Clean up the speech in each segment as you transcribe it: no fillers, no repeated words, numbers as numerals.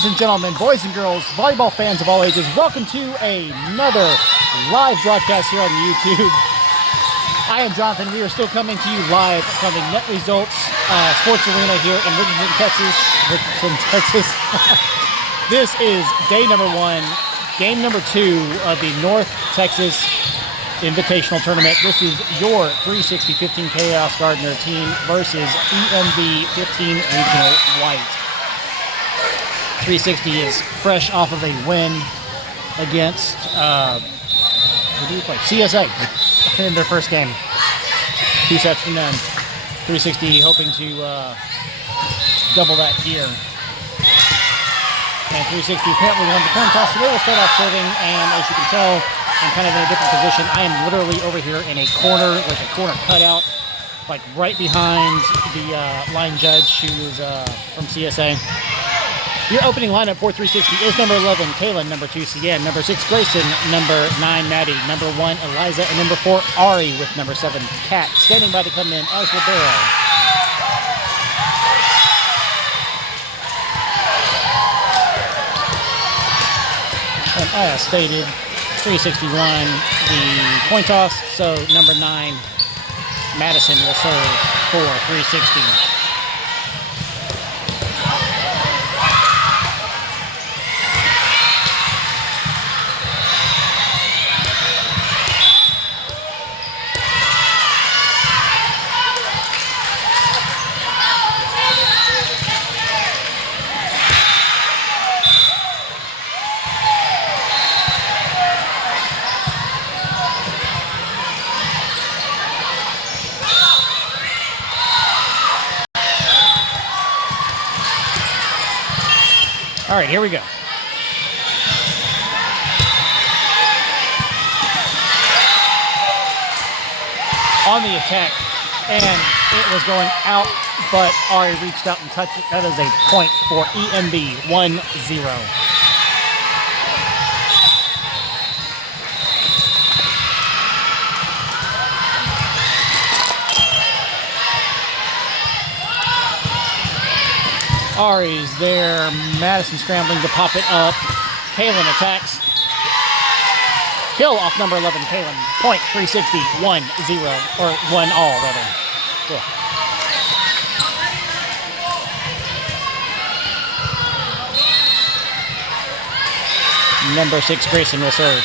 Ladies and gentlemen, boys and girls, volleyball fans of all ages, welcome to another live broadcast here on YouTube. I am Jonathan. We are still coming to you live from the Net Results Sports Arena here in Richardson, Texas. This is day number 1, game number 2 of the North Texas Invitational Tournament. This is your 360 15 Kaos Gardner team versus EMV 15 Regional White. 360 is fresh off of a win against who do you play? CSA in their first game. 2 sets from them. 360 hoping to double that here. And 360 apparently won the coin toss today. We'll start off serving, and as you can tell, I'm kind of in a different position. I am literally over here in a corner, like a corner cutout, like right behind the line judge who is from CSA. Your opening lineup for 360 is number 11, Kaylin, number 2, Cien, number 6, Grayson, number 9, Maddie, number 1, Eliza, and number 4, Ari, with number 7, Kat, standing by to come in as libero. And as stated, 361, the coin toss, so number 9, Madison will serve for 360. All right, here we go. On the attack, and it was going out, but Ari reached out and touched it. That is a point for EMV, 1-0. Ari's there. Madison scrambling to pop it up. Kaylin attacks. Kill off number 11, Kaylin. Point 360, 1-0. Or 1-all, rather. Yeah. Number 6, Grayson will serve.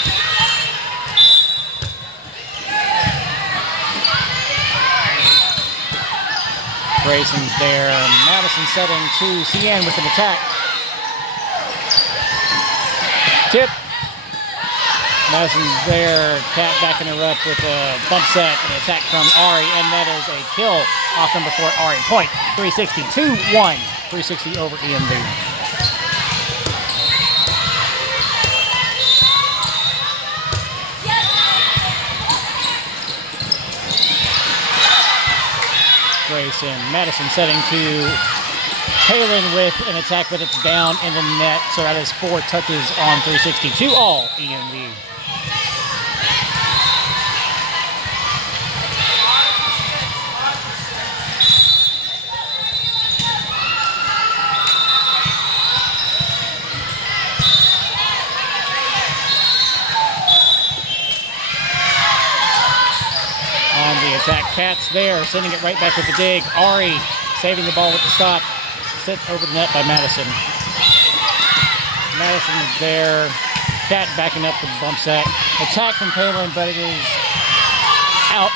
Grayson's there. Madison setting to Cien with an attack. Tip. Madison's there. Kat backing her up with a bump set and attack from Ari, and that is a kill off number 4, Ari. Point 360, 2-1. 360 over EMV. Grayson. Madison setting to Kaylin with an attack, but it's down in the net. So that is 4 touches on 360. 2-all EMV. Attack. Kat's there, sending it right back with the dig. Ari saving the ball with the stop. Sent over the net by Madison. Madison's there. Kat backing up the bump set. Attack from Kaylin, but it is out.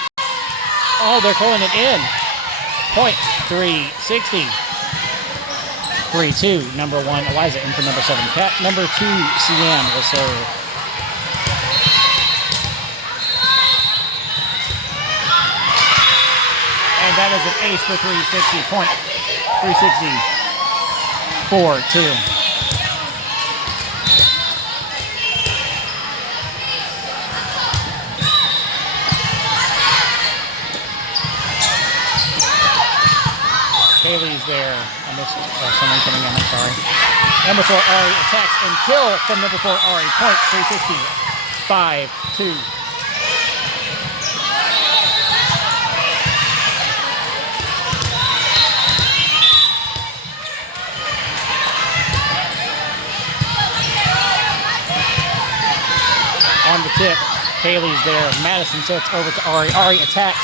Oh, they're calling it in. Point 360. 3-2. Number 1, Eliza in for number 7. Kat. Number 2, Cien will serve. That is an ace for 360. Point 360. 4-2. Kaylee's there. I missed someone coming in. I'm sorry. Number 4, Ari attacks and kill from number 4, Ari. Point 360. 5-2. tip. Kaylee's there. Madison sets over to Ari. Ari attacks.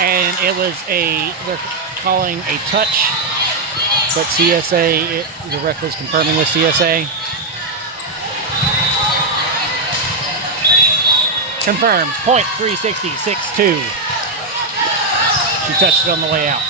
And it was they're calling a touch, but CSA, the ref is confirming with CSA. Confirmed, point 360, 6-2. She touched it on the way out.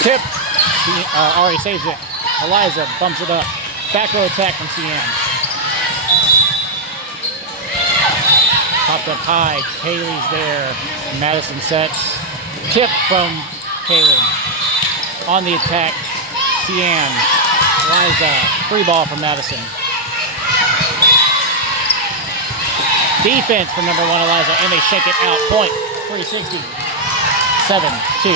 Tip, Ari saves it. Eliza bumps it up. Back row attack from CN. Popped up high. Kaylee's there. Madison sets. Tip from Kaylee. On the attack, CN. Eliza. Free ball from Madison. Defense from number 1, Eliza. And they shake it out. Point 360. 7-2.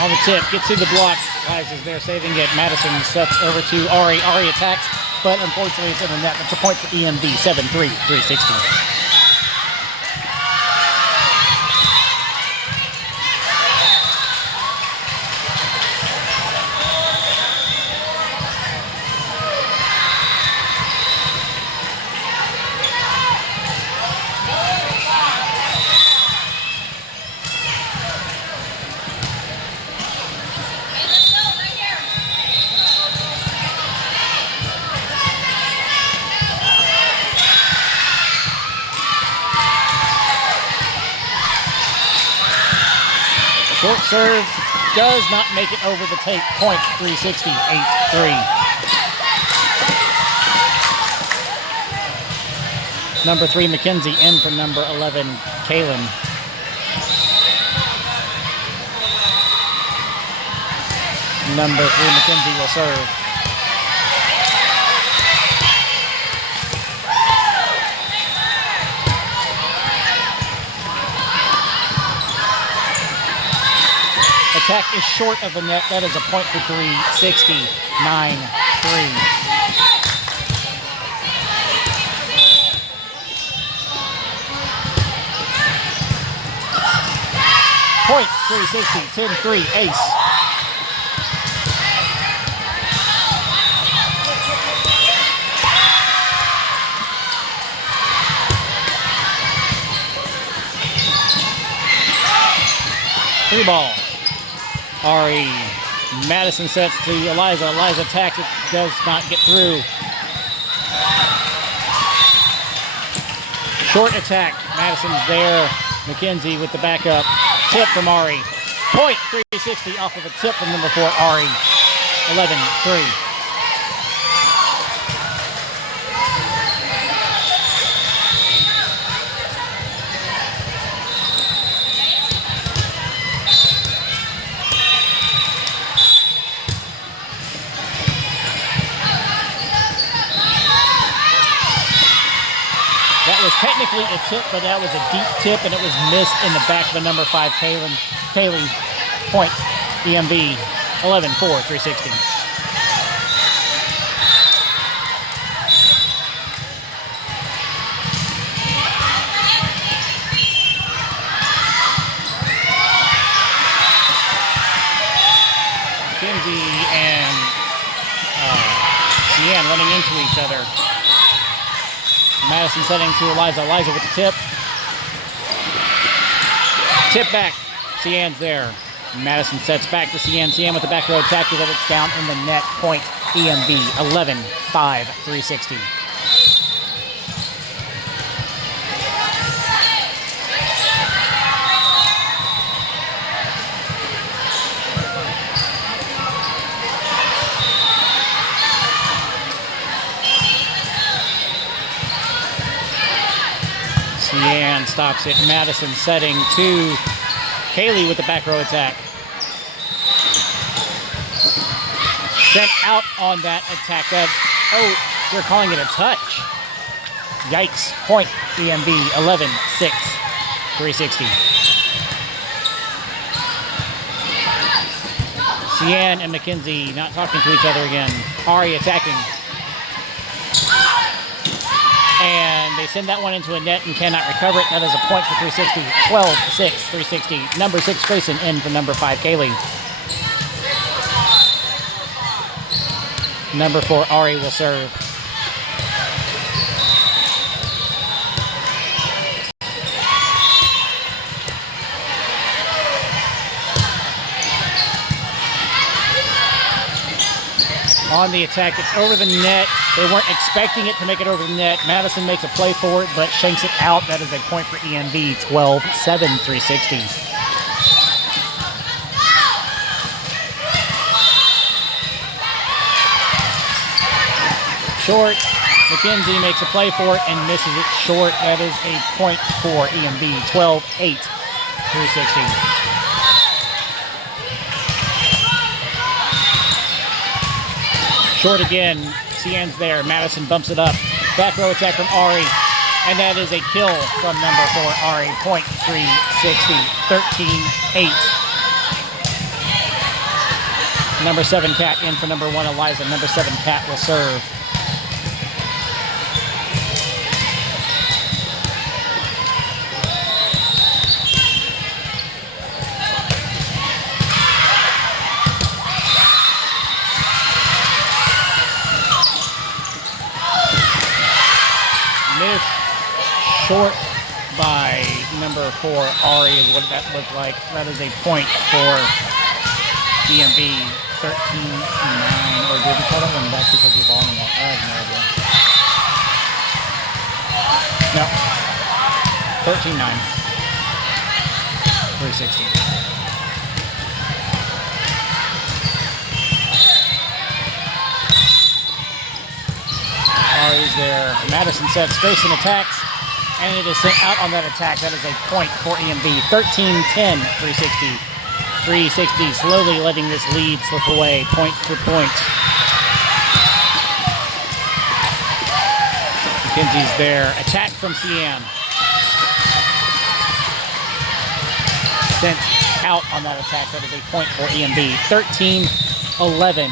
On the tip, gets through the block. Eliza's there saving it. Madison sets over to Ari. Ari attacks, but unfortunately it's in the net. That's a point for EMV, 7-3, 360. Short serve does not make it over the tape. Point 360, 8-3. Number 3, Mackenzie, in from number 11, Kaylin. Number 3, Mackenzie will serve. Attack is short of the net. That is a point for 360, 9-3. Point 360, 10-3, ace. Free ball. Ari. Madison sets to Eliza. Eliza attacks it. Does not get through. Short attack. Madison's there. Mackenzie with the backup. Tip from Ari. Point 360 off of a tip from number 4, Ari. 11-3. That was technically a tip, but that was a deep tip, and it was missed in the back of the number 5, Kaylee. Point, EMV, 11-4, 360. Mackenzie and Cian running into each other. Madison setting to Eliza. Eliza with the tip. Tip back. Cian's there. Madison sets back to Cian. Cian with the back row attack. That it's down in the net. Point EMV. 11-5, 360. Cian stops it. Madison setting to Kaylee with the back row attack. Sent out on that attack. They're calling it a touch. Yikes. Point EMV 11-6, 360. Cian and McKenzie not talking to each other again. Ari attacking. And they send that one into a net and cannot recover it. That is a point for 360. 12-6, 360. Number 6, Grayson in for number 5, Kaylee. Number 4, Ari will serve. On the attack, it's over the net. They weren't expecting it to make it over the net. Madison makes a play for it, but shanks it out. That is a point for EMV, 12-7, 360. Short. McKenzie makes a play for it and misses it short. That is a point for EMV, 12-8, 360. Short again. Cian's there. Madison bumps it up. Back row attack from Ari. And that is a kill from number 4, Ari. Point 360. 13-8. Number 7, Kat in for number 1, Eliza. Number 7, Kat will serve. Short by number 4, Ari is what that looked like. That is a point for EMV, 13-9. Or did we call that one back because of the ball in that? I have no idea. No. 13-9. 360. Ari's there. Madison sets. Grayson attacks. And it is sent out on that attack. That is a point for EMV. 13-10, 360. 360 slowly letting this lead slip away, point for point. McKenzie's there. Attack from Cian. Sent out on that attack. That is a point for EMV. 13-11,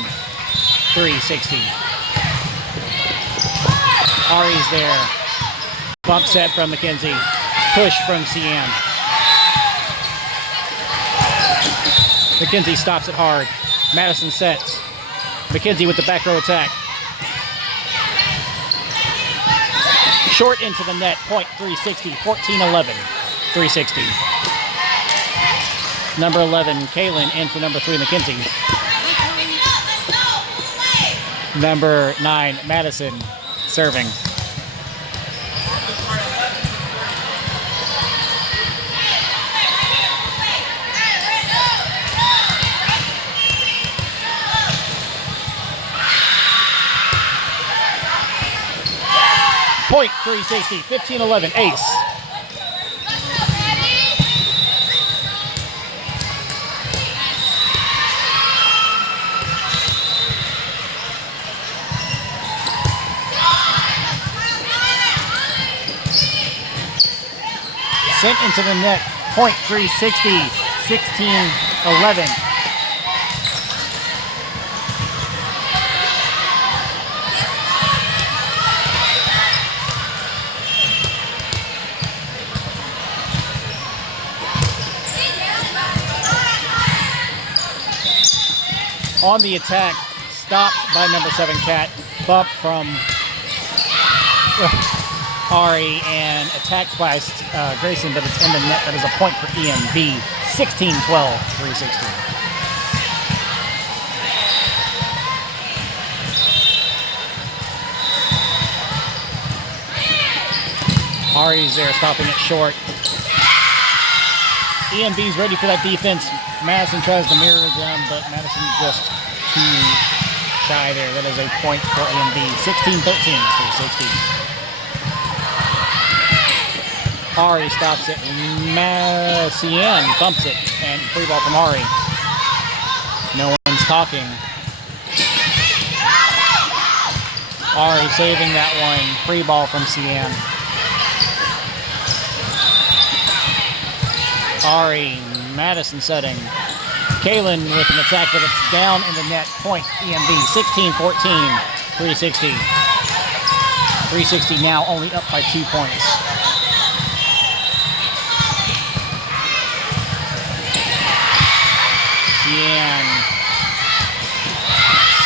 360. Ari's there. Bump set from McKenzie. Push from Cian. McKenzie stops it hard. Madison sets. McKenzie with the back row attack. Short into the net. Point 360. 14-11. 360. Number 11, Kaylin in for number 3, McKenzie. Number 9, Madison serving. Point 360, 15-11, ace. Sent into the net, point 360, 16-11. On the attack, stopped by number 7, Kat. Bump from Ari and attacked by Grayson, but it's in the net. That is a point for EMV. 16-12, 360. Ari's there, stopping it short. EMV's ready for that defense. Madison tries to mirror them, but Madison's just too shy there. That is a point for EMV. 16-13, 360. Ari stops it. Cian bumps it, and free ball from Ari. No one's talking. Ari saving that one. Free ball from Cian. Ari, Madison setting. Kaylin with an attack, but it's down in the net. Point, EMV, 16-14, 360. 360 now only up by 2 points.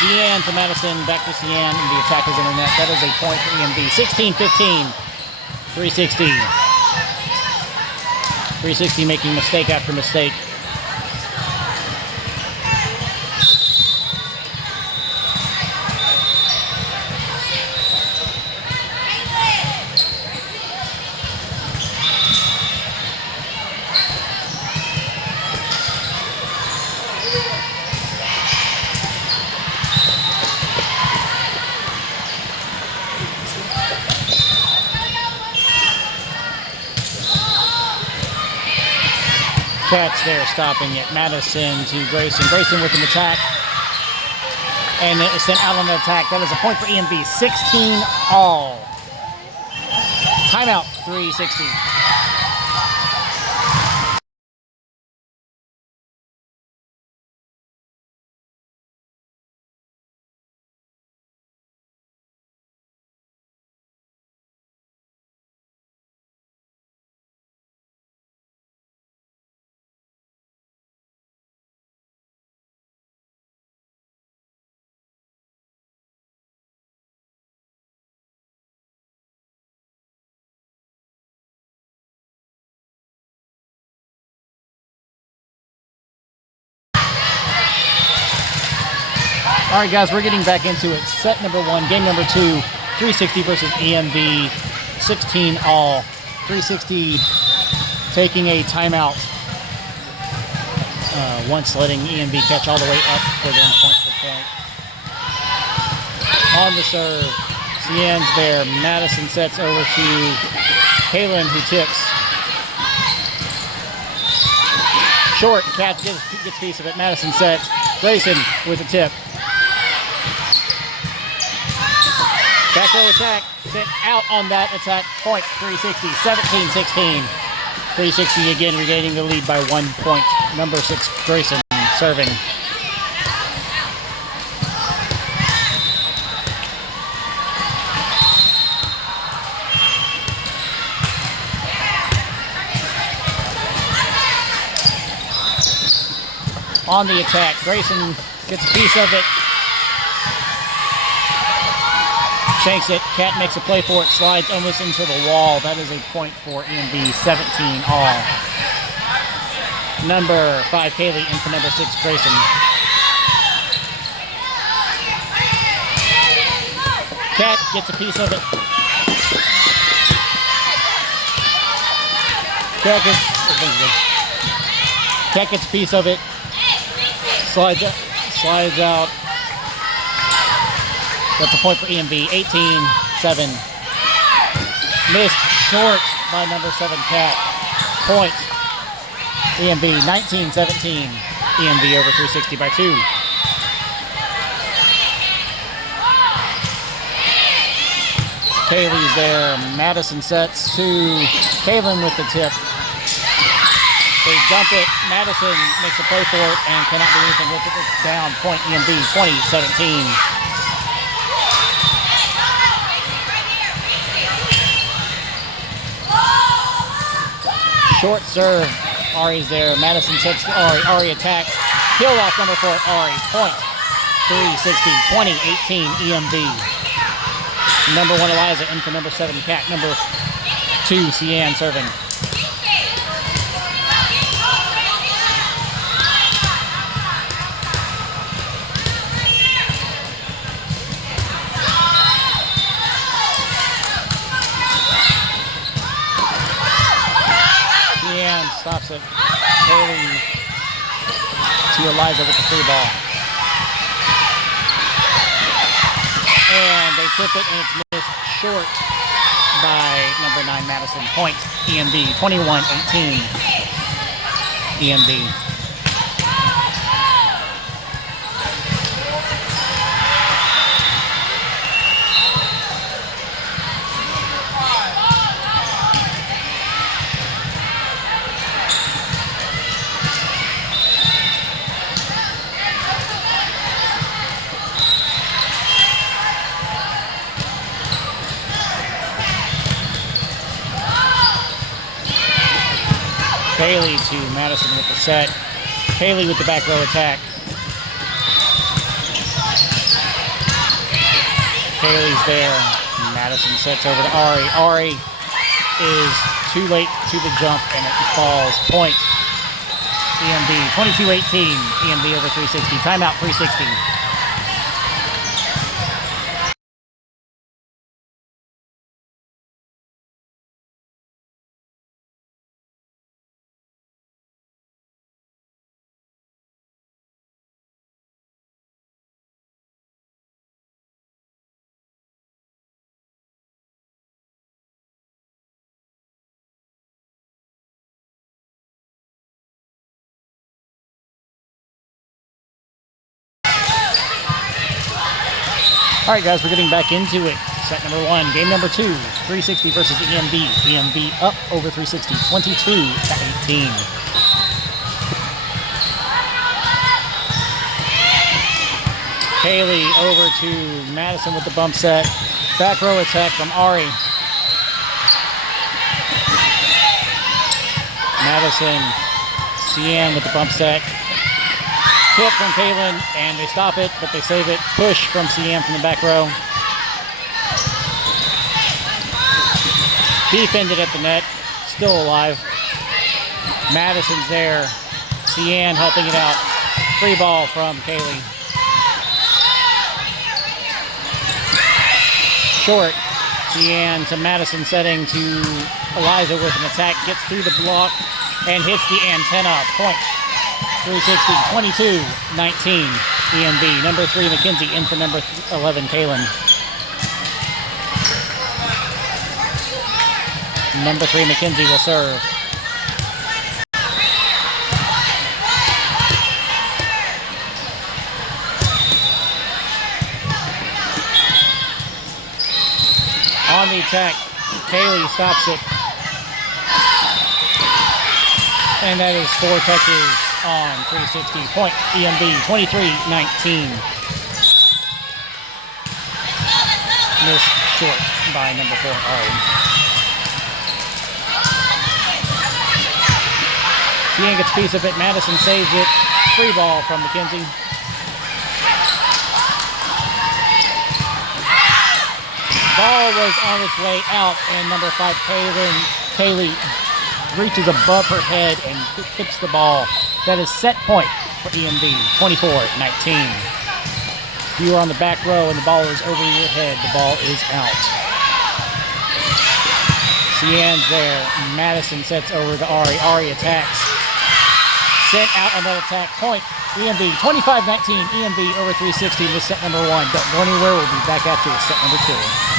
Cian to Madison, back to Cian, and the attack is in the net. That is a point for EMV. 16-15, 360. 360 making mistake after mistake. Catch there, stopping it. Madison to Grayson. Grayson with an attack. And it is sent out on the attack. That is a point for EMV. 16 all. Timeout, 360. All right, guys, we're getting back into it. Set number 1, game number 2, 360 versus EMV, 16 all. 360 taking a timeout once letting EMV catch all the way up for them point for point. On the serve, Cian's there. Madison sets over to Kaylin, who tips. Short, Kat gets a piece of it. Madison sets. Grayson with a tip. Back row attack, sent out on that attack, point, 360, 17-16. 360 again, regaining the lead by 1 point. Number 6, Grayson, serving. On the attack, Grayson gets a piece of it. Shanks it. Cat makes a play for it. Slides almost into the wall. That is a point for EMV. 17 all. Number 5, Kaylee, into number 6, Grayson. Cat gets a piece of it. Cat gets a piece of it. Slides out. That's a point for EMV, 18-7. Missed short by number 7, Cat. Point, EMV, 19-17. EMV over 360 by 2. Kaylee's there. Madison sets to Kaylin with the tip. They dump it. Madison makes a play for it and cannot do anything with it. It's down. Point, EMV, 20-17. Short serve. Ari's there. Madison sets to Ari. Ari attacks. Kill off number 4, Ari. Point. 360, 20-18 EMV. Number 1, Eliza in for number 7, Cat. Number 2, Cian serving. Stops it. Haley to Eliza with the free ball. And they tip it, and it's missed short by number 9, Madison. Point, EMV, 21-18. EMV. Kaylee to Madison with the set. Kaylee with the back row attack. Kaylee's there. Madison sets over to Ari. Ari is too late to the jump and it falls. Point. EMV 22-18. EMV over 360. Timeout 360. All right, guys, we're getting back into it. Set number 1, game number 2, 360 versus EMV. EMV up over 360, 22-18. Kaylee over to Madison with the bump set. Back row attack from Ari. Madison, Cian with the bump set. Tip from Kaylin, and they stop it, but they save it. Push from CM from the back row. Defended at the net, still alive. Madison's there. CN helping it out. Free ball from Kaylee. Short. CN to Madison setting to Eliza with an attack. Gets through the block and hits the antenna. Point. 360, 22-19, EMV. Number 3, McKenzie in for number 11, Kaylin. Number 3, McKenzie will serve. On the attack, Kaylee stops it. And that is 4 touches on 360. Point, EMV, 23-19. Missed short by number 4, Ari. Cian gets a piece of it. Madison saves it. Free ball from McKenzie. Ball was on its way out, and number 5, Kaylee reaches above her head and tips the ball. That is set point for EMV, 24-19. If you are on the back row and the ball is over your head, the ball is out. Cian's there. Madison sets over to Ari. Ari attacks. Sent out on that attack. Point, EMV, 25-19. EMV over 360 with set number 1. Don't go anywhere. We'll be back at you with set number 2.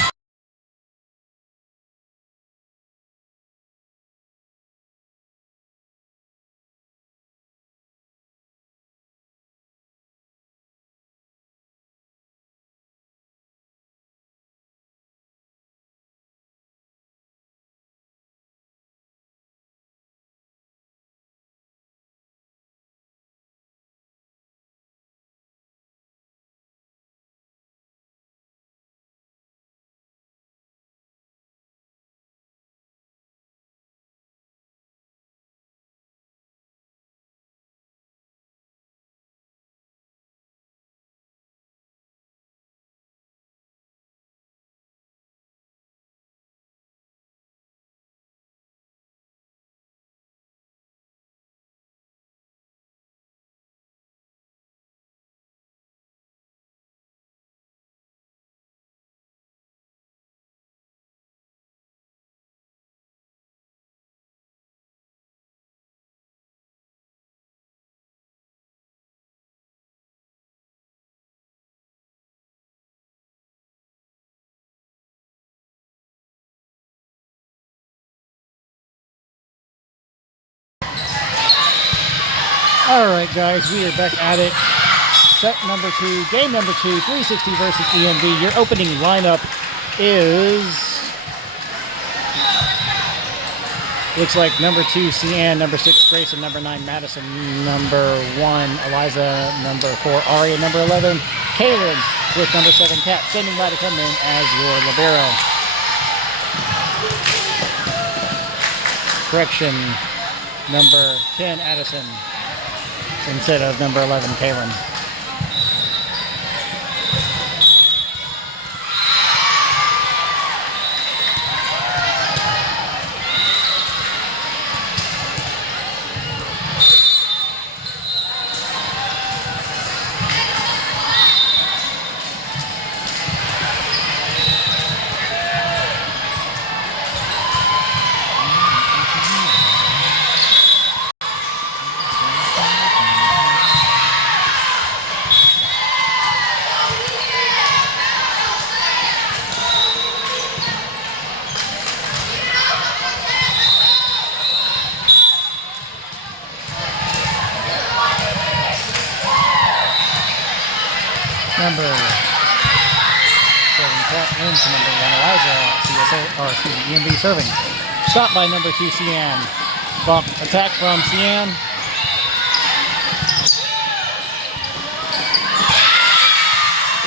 All right, guys, we are back at it. Set number 2, game number 2, 360 versus EMV. Your opening lineup is... looks like number 2, Cian, number 6, Grayson, number 9, Madison, number 1, Eliza, number 4, Ari, and number 11, Kaylin, with number 7, Kat, standing by to come in as your libero. Correction. number 10, Addison, instead of number 11, Kaylin. Number 7, Cat into number 1, Eliza, CSA, or excuse me, EMV serving. Shot by number 2, Cian. Bump attack from Cian.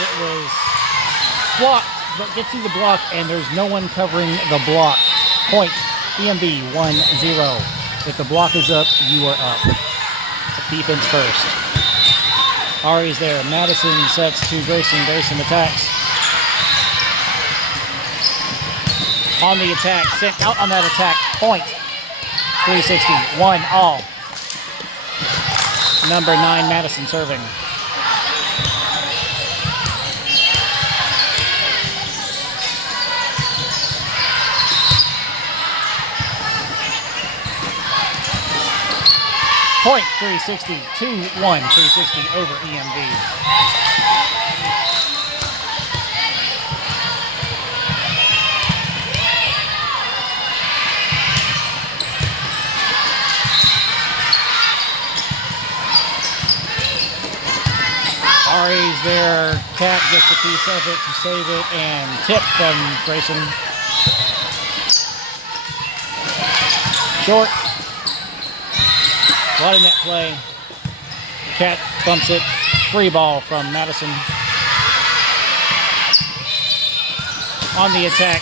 It was blocked, but gets through the block, and there's no one covering the block. Point, EMV 1-0. If the block is up, you are up. Defense first. Ari's there. Madison sets to Grayson. Grayson attacks. On the attack. Sent out on that attack. Point. 360. 1-all. Number 9, Madison serving. Point, 360, 2-1, 360 over EMV. Ari's there. Cat gets a piece of it to save it, and tip from Grayson. Short. A lot in that play. Cat bumps it. Free ball from Madison. On the attack.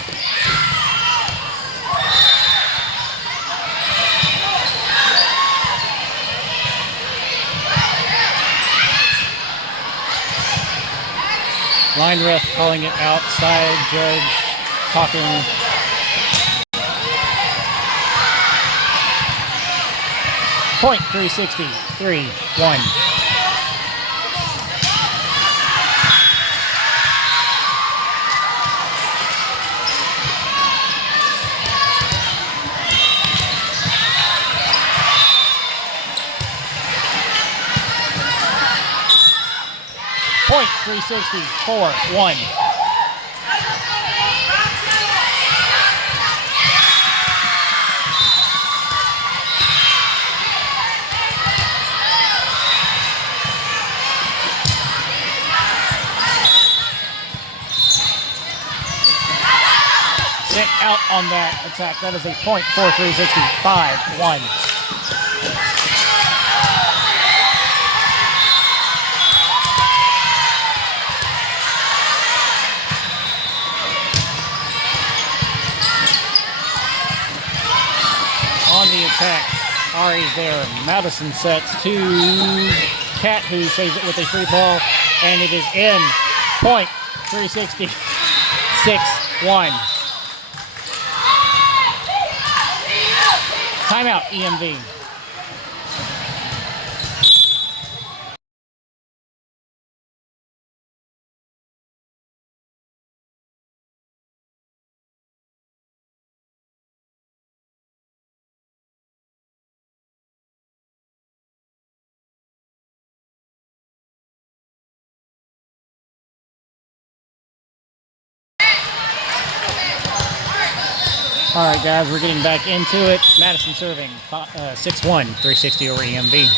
Line ref calling it outside. Judge talking. Point, 360, 3-1. Point, 360, 4-1. Sent out on that attack. That is a point, 4-360, 5-1. On the attack, Ari's there. Madison sets to Cat, who saves it with a free ball, and it is in. Point, 360, 6-1. Timeout, EMV. All right, guys, we're getting back into it. Madison serving 6-1, 360 over EMV.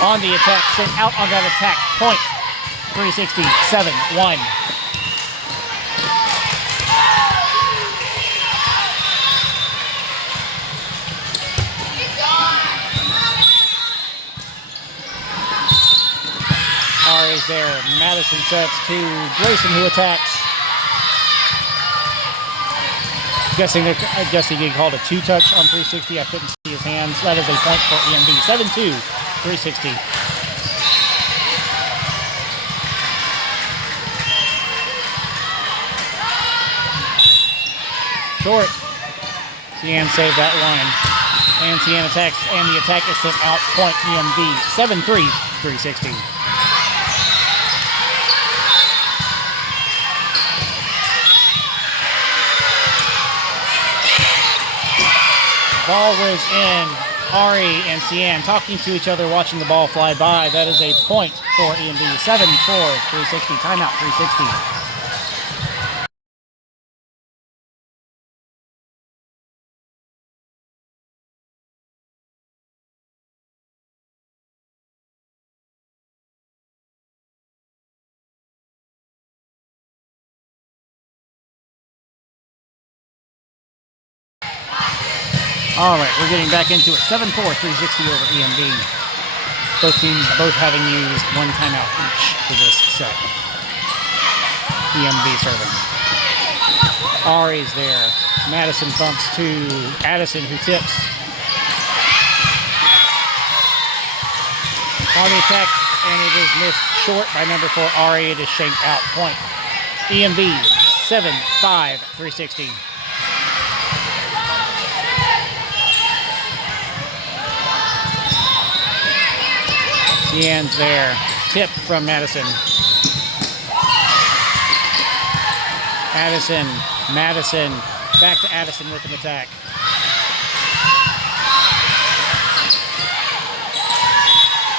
On the attack, sent out on that attack. Point, 360, 7-1. Ari's there. Madison sets to Grayson, who attacks. Guessing he called a 2-touch on 360. I couldn't see his hands. That is a point for EMV. 7-2, 360. Short. Cian saved that line. And Cian attacks, and the attack is sent out. Point EMV. 7-3, 360. Ball was in. Ari and Cian talking to each other, watching the ball fly by. That is a point for EMV. 7-4, 360. Timeout, 360. All right, we're getting back into it. 7-4, 360 over EMV. Both teams having used one timeout each for this set. EMV serving. Ari's there. Madison bumps to Addison, who tips. On the attack, and it is missed short by number 4, Ari. It is shanked out. Point. EMV, 7-5, 360. Cian's there. Tip from Madison. Madison. Back to Addison with an attack.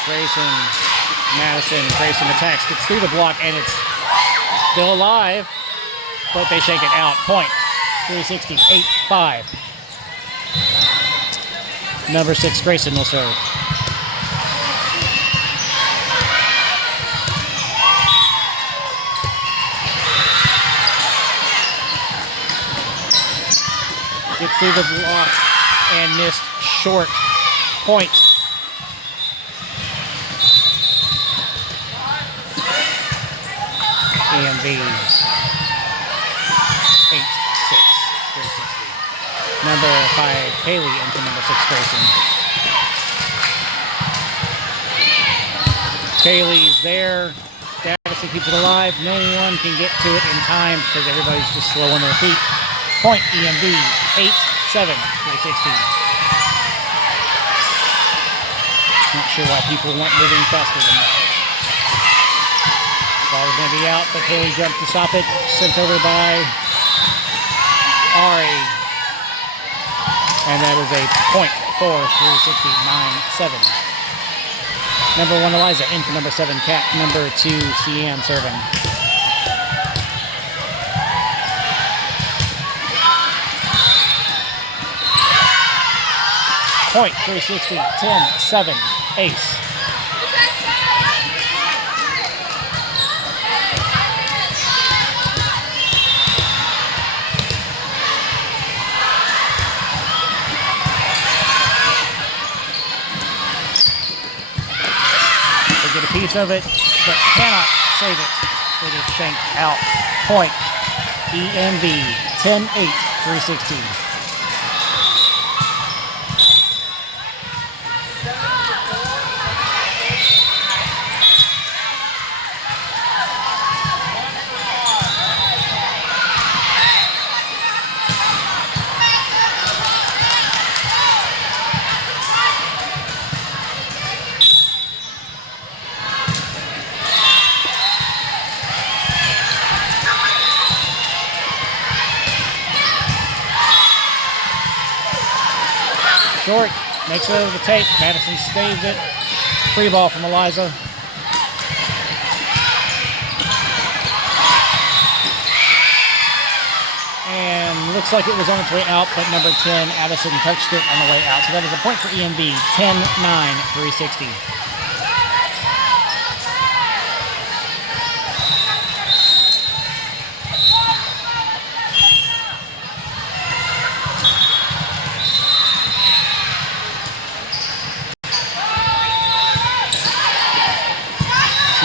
Grayson attacks. Gets through the block, and it's still alive. But they shake it out. Point. 360. 8-5. Number 6, Grayson will serve. Gets through the block and missed short. Point. EMV. 8-6, 360. Number 5, Haley, into number 6, Grayson. Haley's there. Davison keeps it alive. No one can get to it in time because everybody's just slow on their feet. Point EMV. 8-7, 360. Not sure why people weren't moving faster than that. Ball was going to be out, but Haley jumped to stop it. Sent over by Ari. And that is a point for 360, 9-7. Number 1, Eliza, in for number 7, Kat. Number 2, Cian serving. Point, 360, 10-7, ace. They get a piece of it, but cannot save it. It is shanked out. Point, EMV, 10-8, 360. Short, makes it over the tape. Madison stays it. Free ball from Eliza. And looks like it was on its way out, but number 10, Addison, touched it on the way out. So that is a point for EMV. 10-9, 360.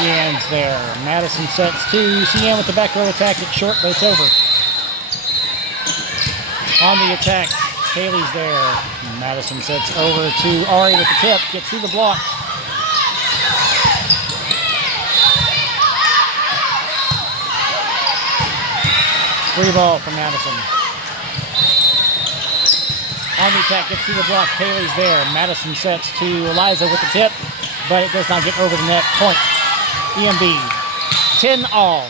Cian's there. Madison sets 2. Cian with the back row attack. It's short, but it's over. On the attack, Haley's there. Madison sets over to Ari with the tip. Gets through the block. Free ball from Madison. On the attack, gets through the block. Haley's there. Madison sets to Eliza with the tip, but it does not get over the net. Point. EMV. 10 all.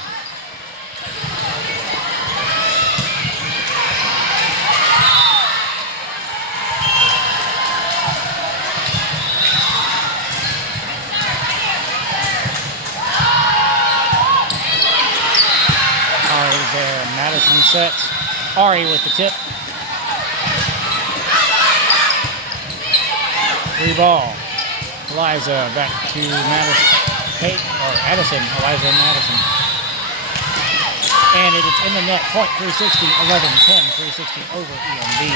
Ari's there. Madison sets. Ari with the tip. Free ball. Eliza back to Madison. Addison. Eliza and Madison. And it is in the net. Point 360, 11-10. 360 over EMV.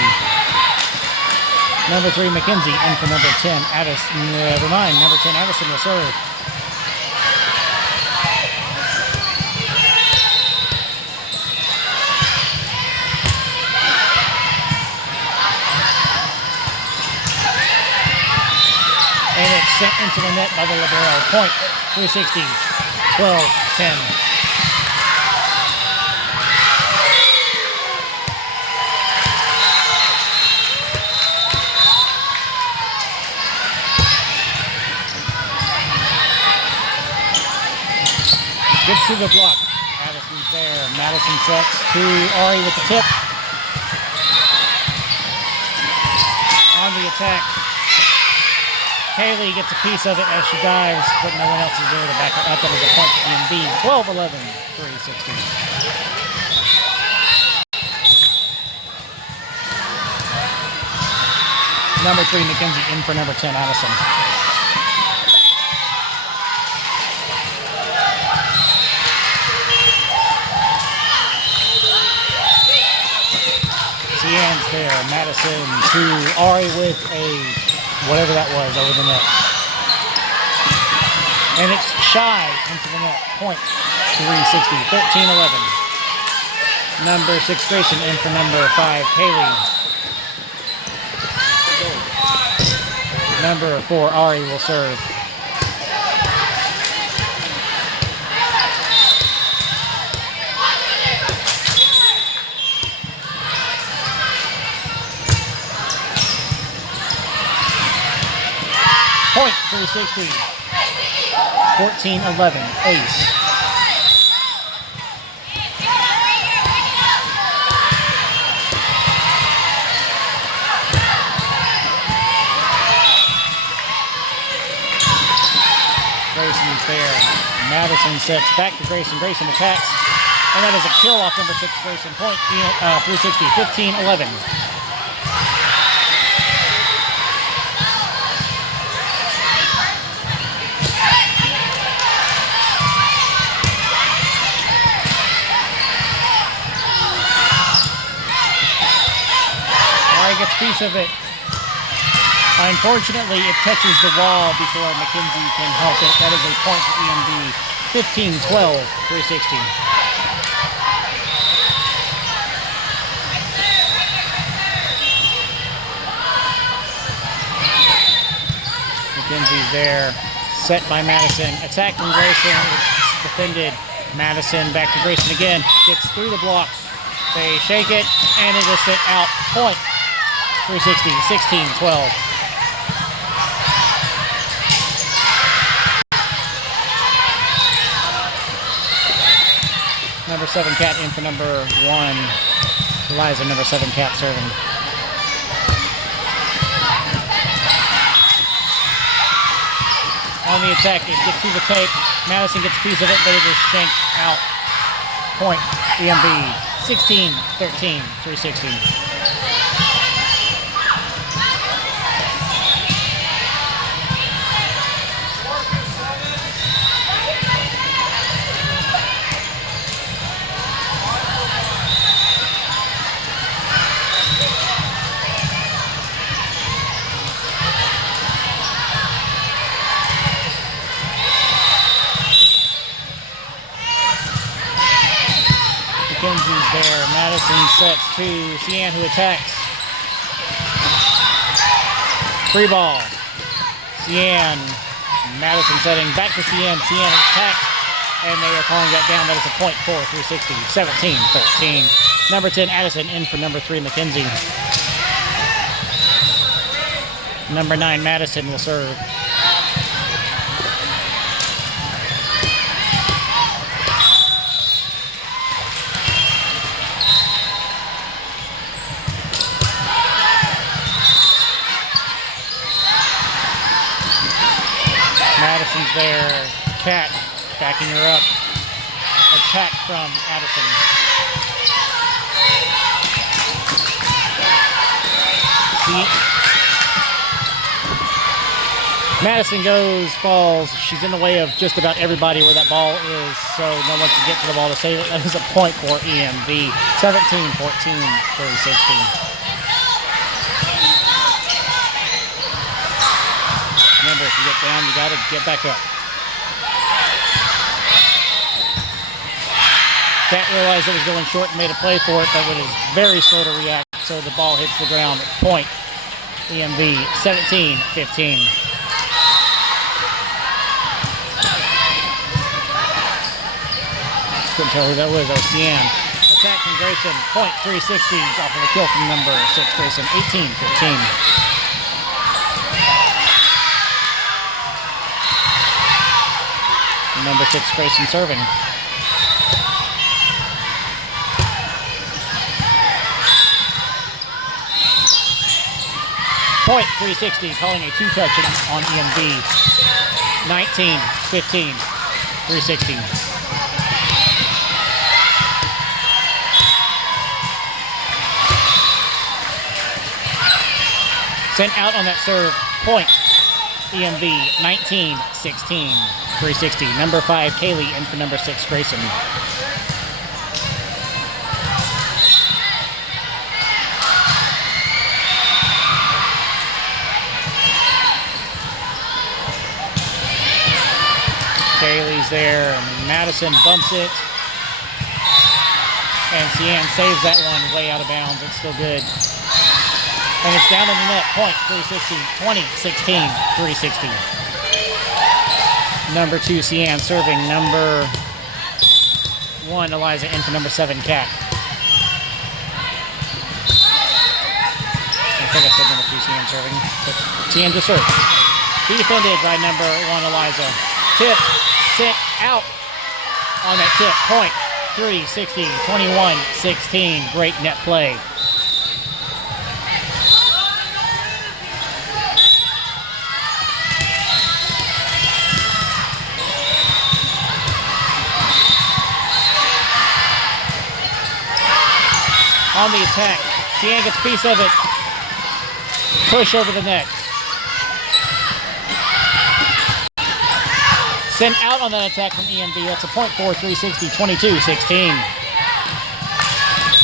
Number 3, McKenzie. In for number 10, Addison. Never mind. Number 10, Addison will serve. And it's sent into the net by the libero. Point 360, 12-10. Gets through the block. Addison's there. Madison sets to Ari with the tip. On the attack. Haley gets a piece of it as she dives, but no one else is there to back her up. That is a point for EMV. 12-11, 360. Number 3, McKenzie in for number 10, Addison. Cian's there. Madison to Ari with a whatever that was over the net. And it's shy into the net. Point 360, 13-11. Number 6, Grayson in for number 5, Haley. Number 4, Ari will serve. Point 360. 14-11. Ace. Grayson's there. Madison sets back to Grayson. Grayson attacks. And that is a kill off number 6, Grayson. Point 360. 15-11. Gets a piece of it. Unfortunately, it touches the wall before McKenzie can help it. That is a point for EMV. 15-12, 360. McKenzie's there. Set by Madison. Attack from Grayson. It's defended. Madison back to Grayson again. Gets through the block. They shake it, and it is sent out. Point. 360, 16-12. Number 7, Cat in for number 1. Eliza, number 7, Cat serving. On the attack, it gets through the tape. Madison gets a piece of it, but it is shanked out. Point, EMB, 16-13, 360. McKenzie's there. Madison Madison sets to Cian, who attacks. Free ball. Cian. Madison setting back to Cian. Cian attacks, and they are calling that down. That is a point for 360. 17-13. Number 10, Addison, in for number 3, McKenzie. Number 9, Madison will serve. Madison's there. Cat backing her up. Attack from Addison. See? Madison goes, falls. She's in the way of just about everybody where that ball is, so no one can get to the ball to save it. That is a point for EMV. 17-14, 360. Remember, if you get down, you got to get back up. Cat realized it was going short and made a play for it, but it was very slow to react, so the ball hits the ground. Point, EMV, 17-15. Couldn't tell who that was. That was Cian. Attack from Grayson. Point, 360. Off of a kill from number 6, Grayson. 18-15. Number 6, Grayson serving. Point, 360, calling a 2-touch on EMV. 19-15, 360. Sent out on that serve. Point, EMV, 19-16. 360. Number 5, Kaylee, in for number 6, Grayson. Kaylee's there. Madison bumps it. And Cian saves that one way out of bounds. It's still good. And it's down in the net. Point, 360. 20-16. 360. Number 2, Cian serving. Number 1, Eliza, in for number 7, Cat. I think I said number 2, Cian serving. But Cian to serve. Defended by number 1, Eliza. Tip, sent out on that tip. Point, 360, 21-16. Great net play. On the attack. Cian gets a piece of it. Push over the net. Sent out on that attack from EMV. That's a point for 360, 22-16.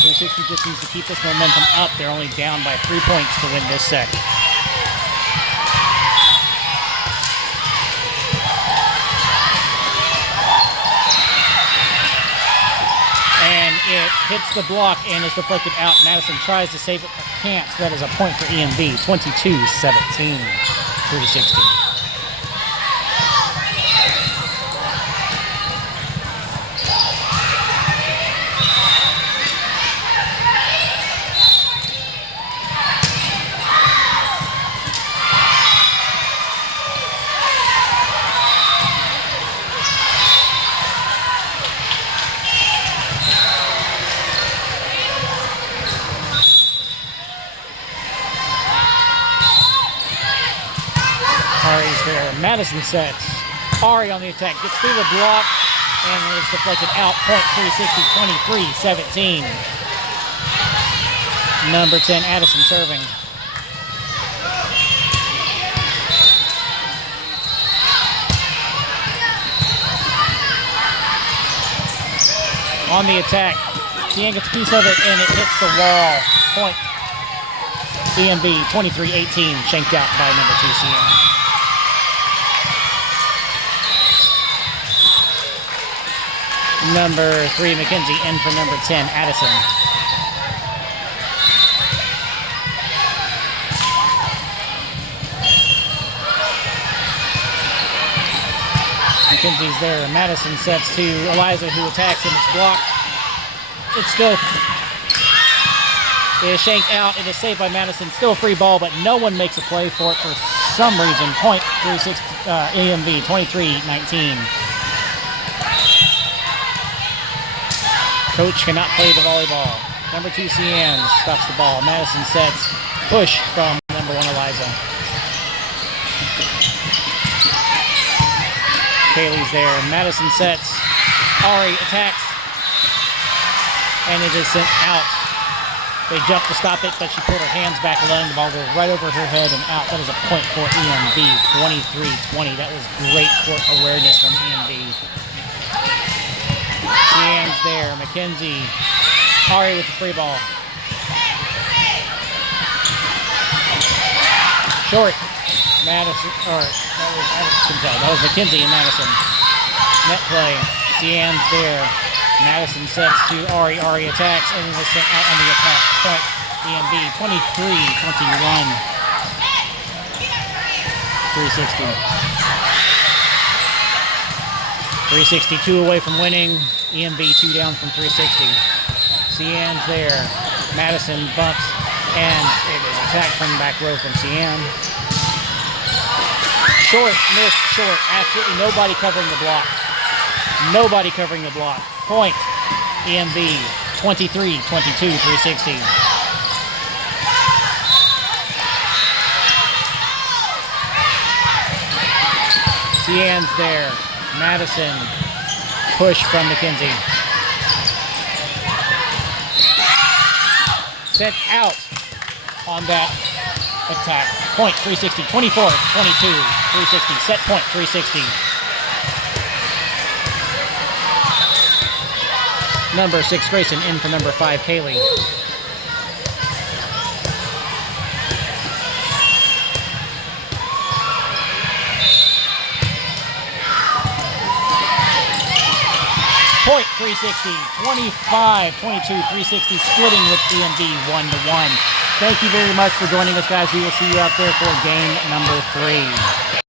360 just needs to keep this momentum up. They're only down by 3 points to win this set. And it hits the block and is deflected out. Madison tries to save it, but can't. So that is a point for EMV. 22-17. 360. Ari's there. Madison sets. Ari on the attack. Gets through the block and is deflected out. Point 360, 23-17. Number 10, Addison serving. On the attack. Cian gets a piece of it and it hits the wall. Point. EMV 23-18. Shanked out by number 2, Cian. Number 3, McKenzie, in for number 10, Addison. McKenzie's there. Madison sets to Eliza, who attacks, and it's blocked. It's still... It is shanked out. It is saved by Madison. Still a free ball, but no one makes a play for it for some reason. Point 36 EMV, 23-19. Coach cannot play the volleyball. Number 2, Cian stops the ball. Madison sets. Push from number 1, Eliza. Kaylee's there. Madison sets. Ari attacks. And it is sent out. They jumped to stop it, but she pulled her hands back, letting the ball go right over her head and out. That is a point for EMV, 23-20. That was great court awareness from EMV. Cian's there. McKenzie. Ari with the free ball. Short. Madison, or that was McKenzie and Madison. Net play. Cian's there. Madison sets to Ari. Ari attacks and is sent out on the attack. Point EMV 23-21. 360. 362 away from winning. EMV 2 down from 360. Cian's there. Madison bumps and it is attacked from the back row from Cian. Short, missed, short. Absolutely nobody covering the block. Nobody covering the block. Point, EMV, 23-22, 360. Cian's there. Madison, push from McKenzie. Sent out on that attack. Point, 360, 24-22, 360. Set point, 360. Number 6, Grayson, in for number 5, Kaylee. Point 360, 25-22, 360, splitting with EMV 1-1. Thank you very much for joining us, guys. We will see you out there for game number 3.